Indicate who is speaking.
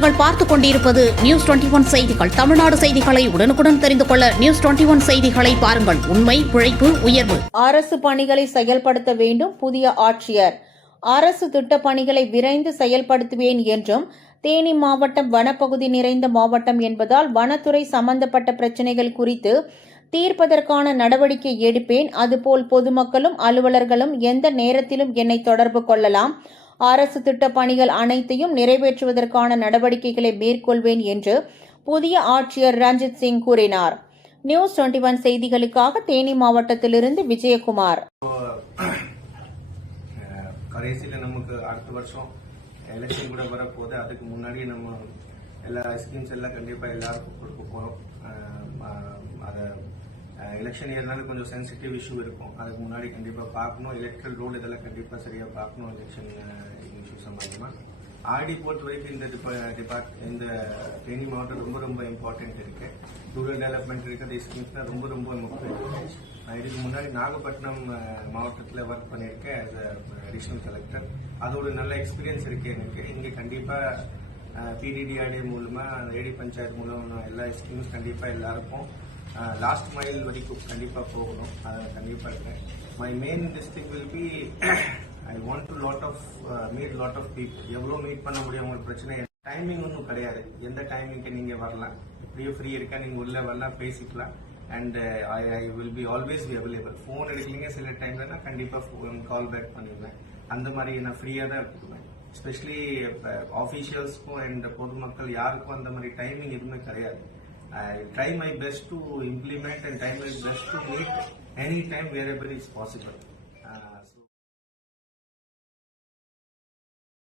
Speaker 1: நீங்கள் பார்த்துக் கொண்டிருப்பது நியூஸ் டுவெண்டி ஒன் செய்திகள். தமிழ்நாடு செய்திகளை உடனுக்குடன் தெரிந்து கொள்ள நியூஸ் டுவெண்டி ஒன் செய்திகளை பாருங்கள். உண்மை உழைப்பு உயர்வு.
Speaker 2: அரசு பணிகளை செயல்படுத்த வேண்டும் புதிய ஆட்சியர். அரசு திட்டப் பணிகளை விரைந்து செயல்படுத்துவேன் என்றும் தேனி மாவட்டம் வனப்பகுதி நிறைந்த மாவட்டம் என்பதால் வனத்துறை சம்பந்தப்பட்ட பிரச்சினைகள் குறித்து தீர்ப்பதற்கான நடவடிக்கை எடுப்பேன். அதுபோல் பொதுமக்களும் அலுவலர்களும் எந்த நேரத்திலும் என்னை தொடர்பு கொள்ளலாம். அரசு திட்டப் பணிகள் அனைத்தையும் நிறைவேற்றுவதற்கான நடவடிக்கைகளை மேற்கொள்வேன் என்று புதிய ஆட்சியர் ரஞ்சித் சிங் கூறினார். நியூஸ் டுவெண்டி ஒன் செய்திகளுக்காக தேனி மாவட்டத்திலிருந்து விஜயகுமார்.
Speaker 3: கடைசியில் நமக்கு அடுத்த வருஷம் எலெக்ஷன் கூட வரப்போகுது. அதுக்கு முன்னாடி நம்ம எல்லா ஸ்கீம்ஸ் எல்லாம் கண்டிப்பாக எல்லாருக்கும் கொடுக்க போகிறோம் அதை எலெக்ஷன் இயர்னால கொஞ்சம் சென்சிட்டிவ் இஷ்யூ இருக்கும். அதுக்கு முன்னாடி கண்டிப்பாக பார்க்கணும். எலக்ட்ரல் ரோல் இதெல்லாம் கண்டிப்பாக சரியாக பார்க்கணும் எலெக்ஷன் இஷ்யூ சம்பந்தமாக ஆடி போர்ட் வரைக்கும் இந்த டிபார்ட் இந்த தேனி மாவட்டம் ரொம்ப ரொம்ப இம்பார்ட்டன்ட் இருக்கு. ரூரல் டெவலப்மெண்ட் இருக்கிற ஸ்கீம்ஸ்லாம் ரொம்ப ரொம்ப முக்கியம். இதுக்கு முன்னாடி நாகப்பட்டினம் மாவட்டத்தில் ஒர்க் பண்ணியிருக்கேன் ஆஸ் அடிஷனல் கலெக்டர் அதோட நல்ல எக்ஸ்பீரியன்ஸ் இருக்கு எனக்கு. இங்கே கண்டிப்பாக பிடிடிஆர்டி மூலமாக ஏடி பஞ்சாயத்து மூலம் எல்லா ஸ்கீம்ஸ் கண்டிப்பாக எல்லாருக்கும் லாஸ்ட் மைல் வரைக்கும் கண்டிப்பாக போகணும். அதை கண்டிப்பாக இருக்கேன். My main district will be I want to lot of meet lot of people எவ்வளோ மீட் பண்ண முடியும் உங்களுக்கு பிரச்சனை டைமிங் ஒன்றும் கிடையாது. எந்த டைமிங்க்கு நீங்கள் வரலாம். எப்படியோ ஃப்ரீ இருக்கா நீங்கள் உள்ளே வரலாம் பேசிக்கலாம். And I I will be always be available phone எடுக்கலீங்க சில டைம்ல நான் கண்டிப்பாக கால் பேக் பண்ணிடுவேன். அந்த மாதிரி நான் ஃப்ரீயாக தான் இருக்குவேன் எஸ்பெஷலி ஆஃபீஷியல்ஸ்க்கும் அண்ட் பொதுமக்கள் யாருக்கும் அந்த மாதிரி டைமிங் எதுவுமே கிடையாது. I try my best to implement and try my best to meet any time wherever is possible. Uh, so